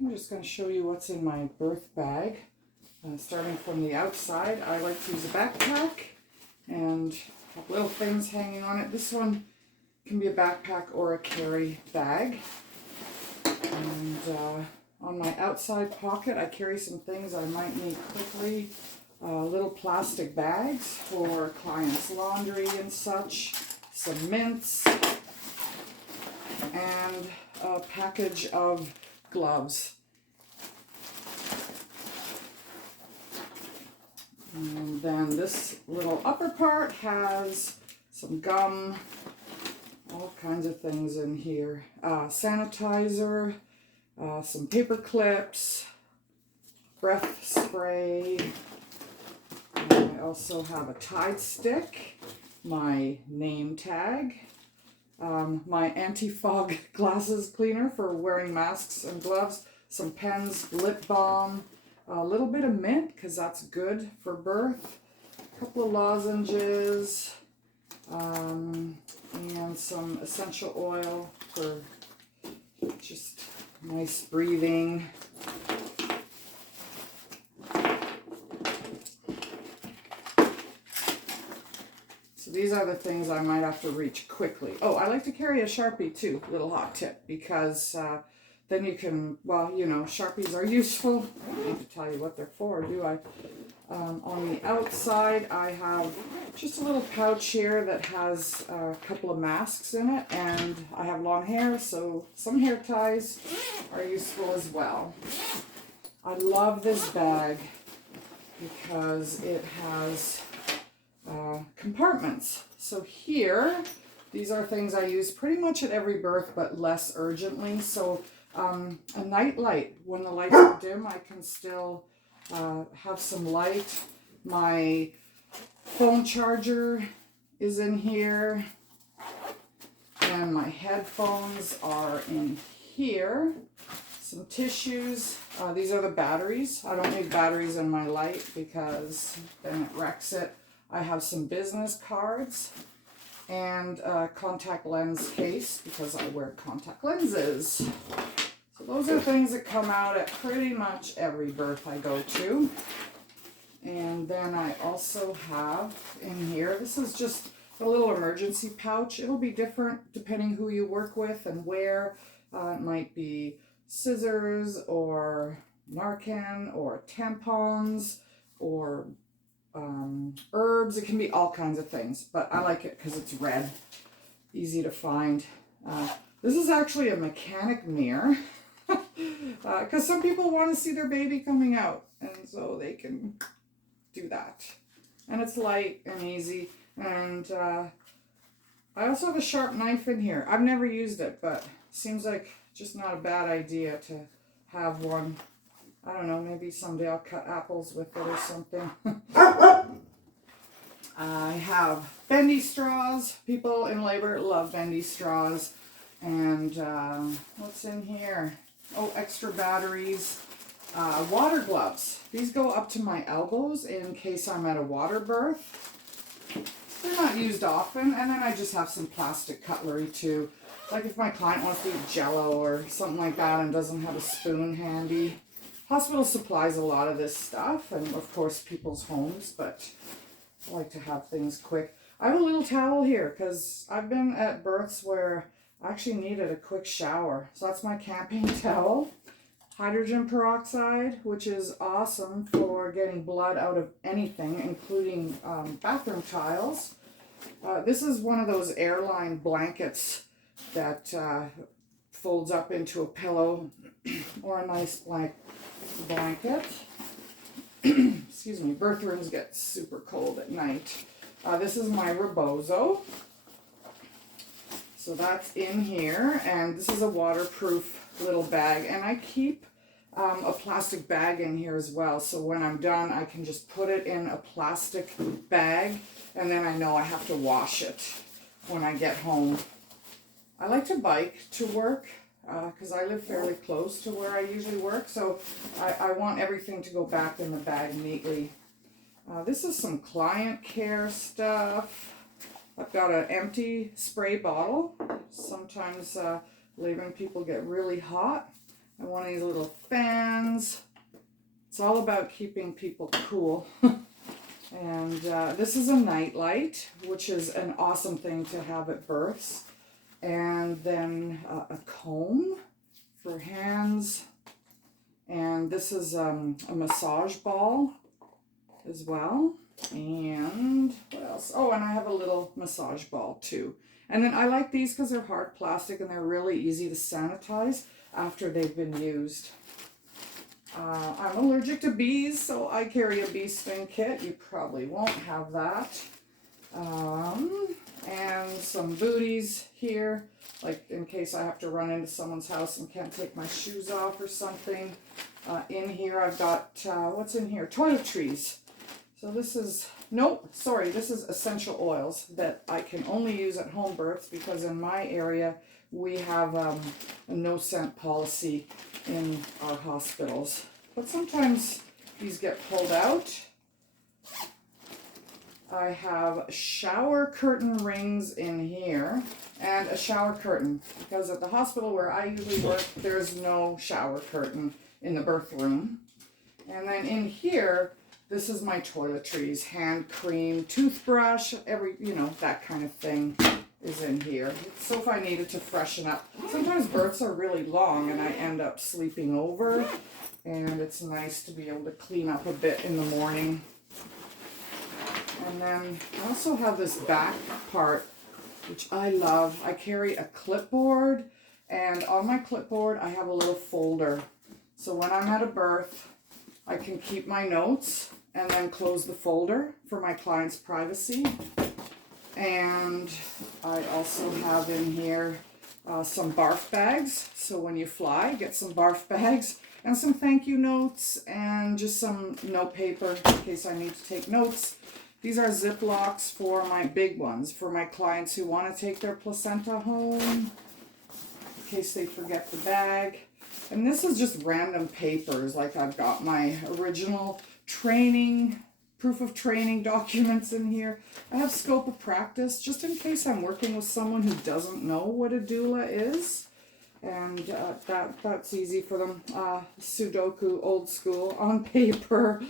I'm just going to show you what's in my birth bag. Starting from the outside, I like to use a backpack and have little things hanging on it. This one can be a backpack or a carry bag. And on my outside pocket, I carry some things I might need quickly. Little plastic bags for clients' laundry and such, some mints, and a package of gloves. And then this little upper part has some gum, all kinds of things in here. Sanitizer, some paper clips, breath spray. And I also have a Tide stick, my name tag, my anti-fog glasses cleaner for wearing masks and gloves, some pens, lip balm, a little bit of mint because that's good for birth, a couple of lozenges, and some essential oil for just nice breathing. So these are the things I might have to reach quickly. Oh, I like to carry a Sharpie too, little hot tip, because then you can, well, you know, Sharpies are useful. I don't need to tell you what they're for, do I? On the outside, I have just a little pouch here that has a couple of masks in it, and I have long hair, so some hair ties are useful as well. I love this bag because it has compartments. So here, these are things I use pretty much at every birth, but less urgently. So a night light, when the lights are dim, I can still have some light. My phone charger is in here, and my headphones are in here. Some tissues. These are the batteries. I don't need batteries in my light because then it wrecks it. I have some business cards and a contact lens case because I wear contact lenses. So those are things that come out at pretty much every birth I go to. And then I also have in here, this is just a little emergency pouch. It'll be different depending who you work with and where. It might be scissors or Narcan or tampons or herbs. It can be all kinds of things, but I like it because it's red, easy to find. This is actually a mechanic mirror because some people want to see their baby coming out, and so they can do that. And it's light and easy. And I also have a sharp knife in here. I've never used it, but seems like just not a bad idea to have one. I don't know, maybe someday I'll cut apples with it or something. I have bendy straws. People in labor love bendy straws. And what's in here? Oh, extra batteries. Water gloves. These go up to my elbows in case I'm at a water birth. They're not used often. And then I just have some plastic cutlery too. Like if my client wants to eat Jell-O or something like that and doesn't have a spoon handy. Hospital supplies a lot of this stuff, and of course people's homes, but I like to have things quick. I have a little towel here because I've been at births where I actually needed a quick shower. So that's my camping towel. Hydrogen peroxide, which is awesome for getting blood out of anything, including bathroom tiles. This is one of those airline blankets that folds up into a pillow or a nice blanket. Excuse me, birth rooms get super cold at night. This is my rebozo. So that's in here, and this is a waterproof little bag, and I keep a plastic bag in here as well, so when I'm done I can just put it in a plastic bag, and then I know I have to wash it when I get home. I like to bike to work because I live fairly close to where I usually work, so I want everything to go back in the bag neatly. This is some client care stuff. I've got an empty spray bottle. Sometimes laboring people get really hot. and one of these little fans. It's all about keeping people cool. And this is a night light, which is an awesome thing to have at births. And then a comb for hands. And this is a massage ball as well. And what else? Oh, and I have a little massage ball too. And then I like these because they're hard plastic and they're really easy to sanitize after they've been used. I'm allergic to bees, so I carry a bee sting kit. You probably won't have that. And some booties here, like in case I have to run into someone's house and can't take my shoes off or something. In here I've got, what's in here? Toiletries. So this is, this is essential oils that I can only use at home births because in my area we have a no scent policy in our hospitals. But sometimes these get pulled out. I have shower curtain rings in here and a shower curtain because at the hospital where I usually work, there's no shower curtain in the birth room. And then in here, this is my toiletries, hand cream, toothbrush, that kind of thing is in here. So if I needed to freshen up. Sometimes births are really long and I end up sleeping over, and it's nice to be able to clean up a bit in the morning. And then I also have this back part, which I love. I carry a clipboard, and on my clipboard I have a little folder. So when I'm at a birth, I can keep my notes and then close the folder for my client's privacy. And I also have in here some barf bags. So when you fly, get some barf bags and some thank you notes and just some note paper in case I need to take notes. These are Ziplocs for my big ones, for my clients who want to take their placenta home, in case they forget the bag. And this is just random papers, like I've got my original training, proof of training documents in here. I have scope of practice, just in case I'm working with someone who doesn't know what a doula is. And that's easy for them. Sudoku, old school, on paper.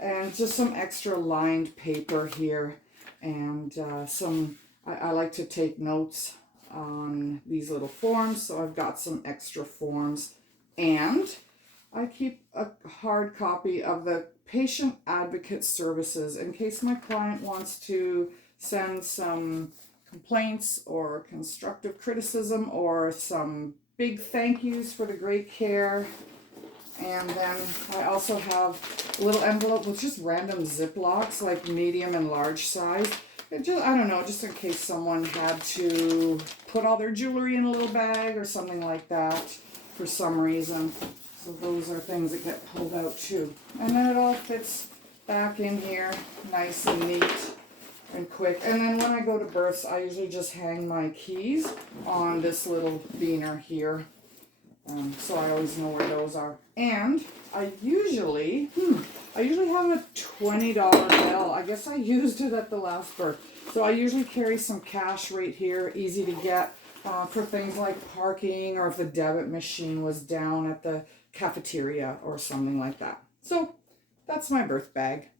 And just some extra lined paper here. And I like to take notes on these little forms. So I've got some extra forms. And I keep a hard copy of the patient advocate services in case my client wants to send some complaints or constructive criticism or some big thank yous for the great care. And then I also have a little envelope with just random Ziplocs, like medium and large size. Just in case someone had to put all their jewelry in a little bag or something like that for some reason. So those are things that get pulled out too. And then it all fits back in here, nice and neat and quick. And then when I go to births, I usually just hang my keys on this little beaner here. So I always know where those are. And I usually have a $20 bill. I guess I used it at the last birth. So I usually carry some cash right here, easy to get for things like parking or if the debit machine was down at the cafeteria or something like that. So that's my birth bag.